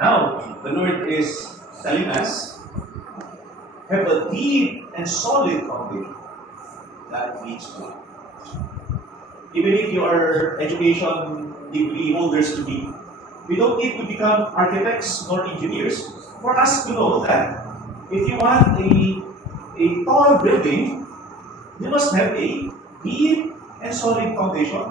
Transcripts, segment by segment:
Now, the Lord is telling us, have a deep and solid foundation that leads to life. Even if you are education degree holders to be, we don't need to become architects nor engineers for us to know that if you want a tall building, you must have a deep and solid foundation.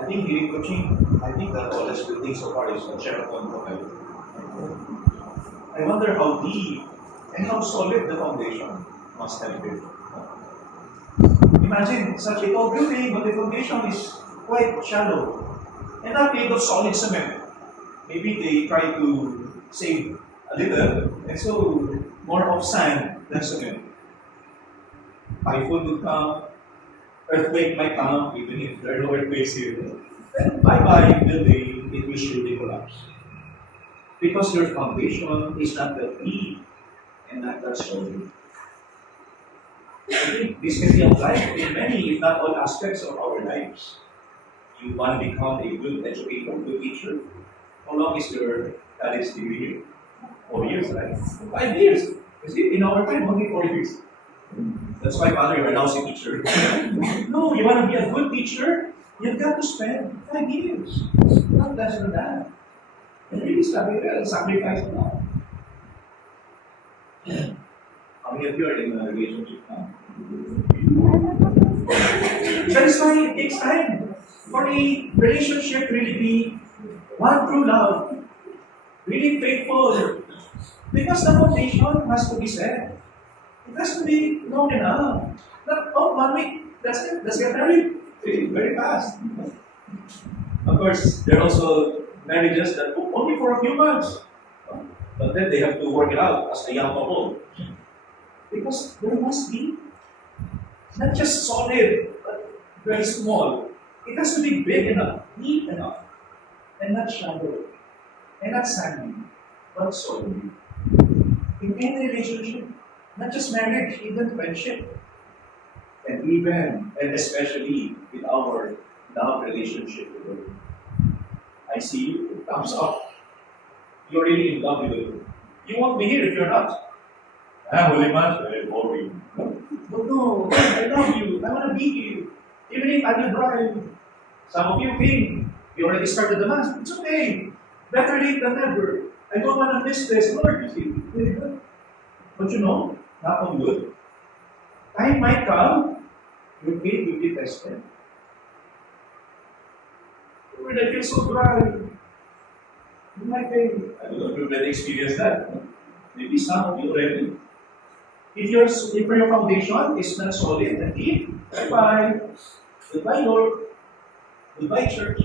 I think during coaching, I think the tallest building so far is Sheraton Hotel. I wonder how deep and how solid the foundation must have been. Imagine such a tall building, but the foundation is quite shallow and not made of solid cement. Maybe they try to save a little, and so more of sand than cement. Typhoon would come, earthquake might come, even if there are no earthquakes here. Then bye-bye building, it will surely collapse. Because your foundation is not that deep and not that solid. I think this can be applied in many, if not all aspects of our lives. You want to become a good educator, good teacher. How long is your studies degree? 4 years, right? 5 years. You see, in our time, only 4 years. That's why Father, you're now a teacher. No, you want to be a good teacher, you've got to spend 5 years. Not less than that. And really sacrifice a lot. How many of you are in a relationship now? That is why it takes time for a relationship really be one true love, really faithful. Because the foundation has to be set. It has to be long enough. Not, oh, 1 week, that's it, let's get married. Very fast. Of course, there are also marriages that only for a few months. But then they have to work it out as a young couple. Because there must be not just solid, but very small. It has to be big enough, deep enough, and not shallow, and not sandy, but solid. In any relationship, not just marriage, even friendship, and even and especially with our love relationship with the Lord. I see you, thumbs up. You're really in love with the Lord. You won't be here if you're not. Holy Mass, very boring. But no, I love you. I want to be here. Even if I will drive. Some of you came. You already started the Mass. It's okay. Better late than never. I don't want to miss this. Lord, you see. Very good. But you know, not on good. Time might come. Your faith will be tested. Lord, I feel so dry. In my faith. I don't know if you've already experienced that. Maybe some of you already. If your foundation is not solid and deep, bye-bye. Goodbye, Lord. Goodbye, church.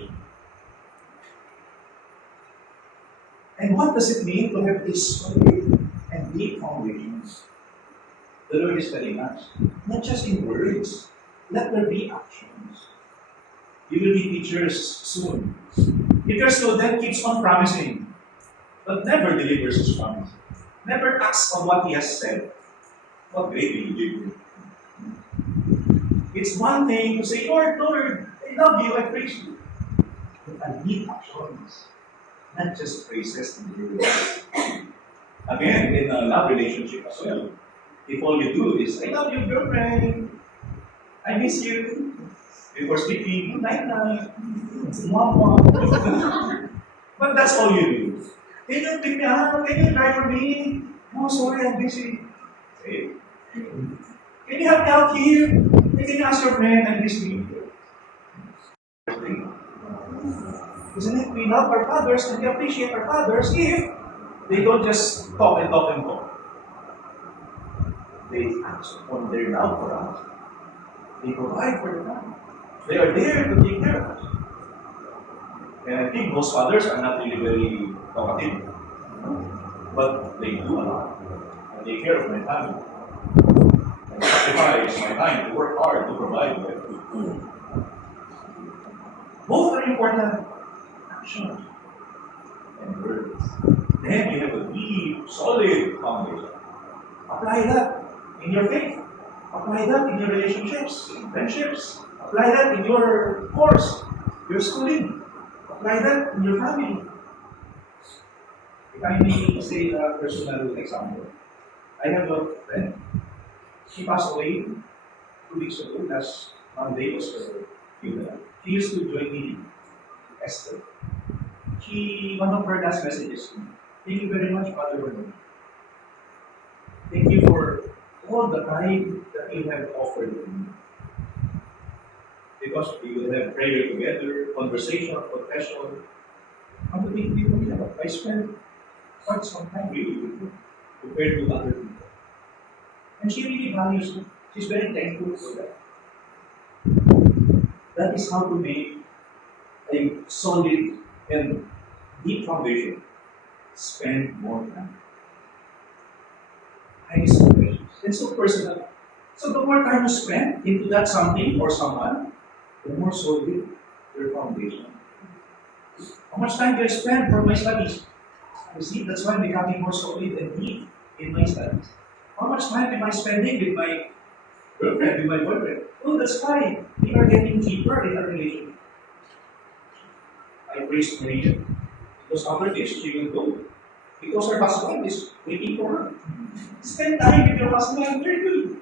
And what does it mean to have these solid and deep foundations? The Lord is telling us, not just in words, let there be actions. You will be teachers soon. If your student keeps on promising, but never delivers his promise, never acts on what he has said, what grade will you give? It's one thing to say, Lord, Lord, I love you, I praise you. But I need actions, not just phrases and words. Again, in a love relationship as well, if all you do is, I love you, girlfriend, I miss you, before sleeping, good night, night, mom. But that's all you do. Can you pick me up? Can you try for me? Oh, sorry, I'm busy. Hey. Can you help me out here? Can you ask your friend and this me? Isn't it? We love our fathers and we appreciate our fathers if they don't just talk and talk and talk. They act on their love for us. They provide for them. They are there to take care of us. And I think most fathers are not really very talkative. But they do a lot. And take care of my family. And sacrifice my time to work hard to provide my food. Both are important actions and words. Then you have a deep, solid foundation. Apply that in your faith. Apply that in your relationships, in friendships. Apply that in your course, your schooling. Apply that in your family. If I may say a personal example, I have a friend. She passed away 2 weeks ago. Last Monday was her funeral. She used to join me, Esther. One of her last messages to me. Thank you very much, Father Vernon. Thank you for all the time that you have offered to me. Because we will have prayer together, conversation, confession. How do we have? I spend quite some time really with you compared to other people. And she really values it. She's very thankful for that. That is how to make a solid and deep foundation. Spend more time. Time is so precious and so personal. So the more time you spend into that something or someone, the more solid your foundation. How much time do I spend for my studies? You see, that's why I'm becoming more solid and deep in my studies. How much time am I spending with my girlfriend, with my boyfriend? Oh, that's fine. We are getting deeper in our relationship. I praise Maria because other days she will go. Because her husband is waiting for her. Spend time with your husband, very good.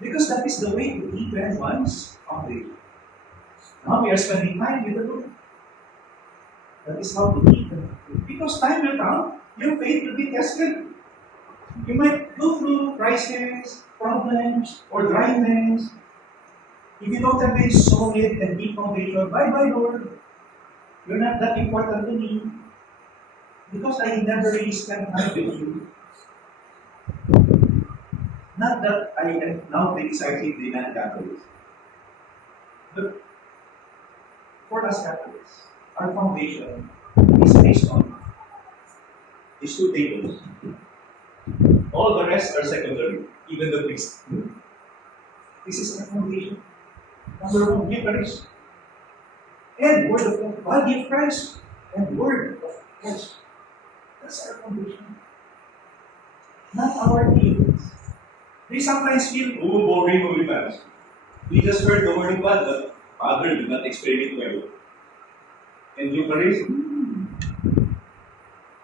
Because that is the way to deepen one's foundation. Now we are spending time with the Lord. That is how to deepen. Because time will come, your faith will be tested. You might go through crises, problems, or dryness. If you don't have a solid and deep foundation, bye-bye, Lord. You're not that important to me. Because I never really spent time with you. Not that I am now criticizing the non-Catholics. But for us Catholics, our foundation is based on these two tables. All the rest are secondary, even the priest. This is our foundation. Number one, Eucharist. And Word of God. Body of Christ. And Word of Christ. That's our foundation. Not our feelings. We sometimes feel, oh, boring movie fans. We just heard the Word of God, but Father did not explain it well. And Eucharist,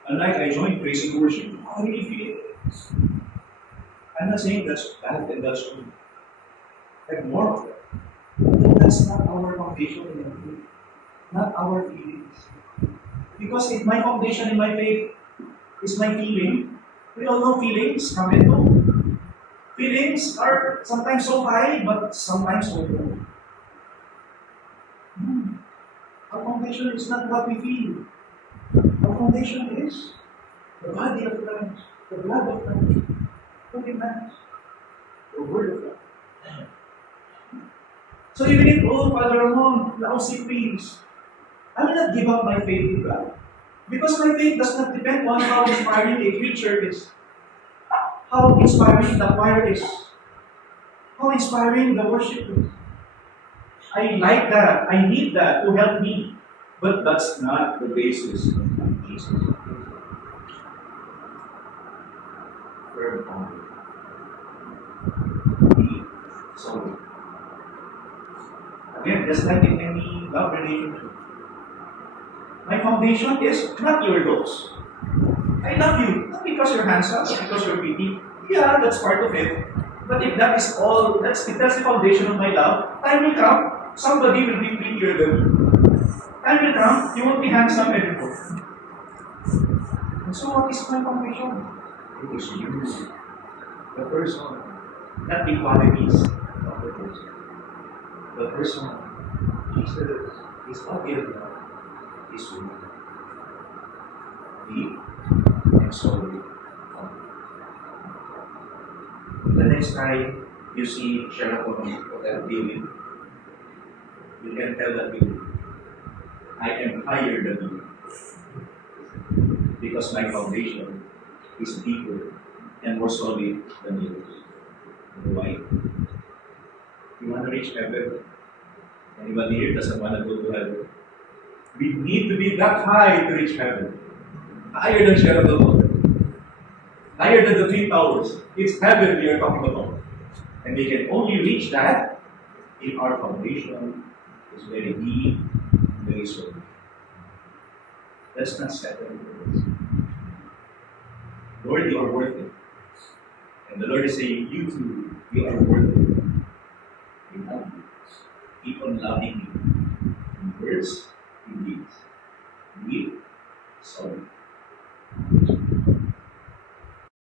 unlike I joined praise and worship, I really feel it. I'm not saying that's bad and that's good. Have more of it. But that's not our foundation in our faith. Not our feelings. Because if my foundation in my faith is my feeling, we all know feelings come and go. Feelings are sometimes so high, but sometimes so low. Our foundation is not what we feel. Our foundation is the body of Christ, the blood of Christ, Holy Mass, the Word of God. So even if, oh, Father Ramon, lousy please, I will not give up my faith in God. Because my faith does not depend on how inspiring a preacher is, how inspiring the choir is, how inspiring the worship is. I like that, I need that to help me. But that's not the basis of Jesus. Firm foundation. Be solid. Again, just like in any love relationship, my foundation is not your looks. I love you, not because you're handsome, not because you're pretty. Yeah, that's part of it. But if that is all, if that's the foundation of my love, time will come, somebody will be prettier than you. Time will come, you won't be handsome anymore. And so what is my foundation? It is you, the person, not the qualities of the person. The person, Jesus, is body of God, is you. Deep and solid. The next time you see Sheraton Hotel building, you can tell that building, I am higher than you. Because my foundation is deeper and more solid than yours. Why? You want to reach heaven? Anybody here doesn't want to go to heaven? We need to be that high to reach heaven. Higher than Sheraton Hotel. Higher than the Twin Towers. It's heaven we are talking about. And we can only reach that if our foundation is very deep, very solid. Let's not settle for this. Lord, you are worth it. And the Lord is saying, you too, you are worth it. I love you. Keep on loving me. In words, in deeds. Be solid.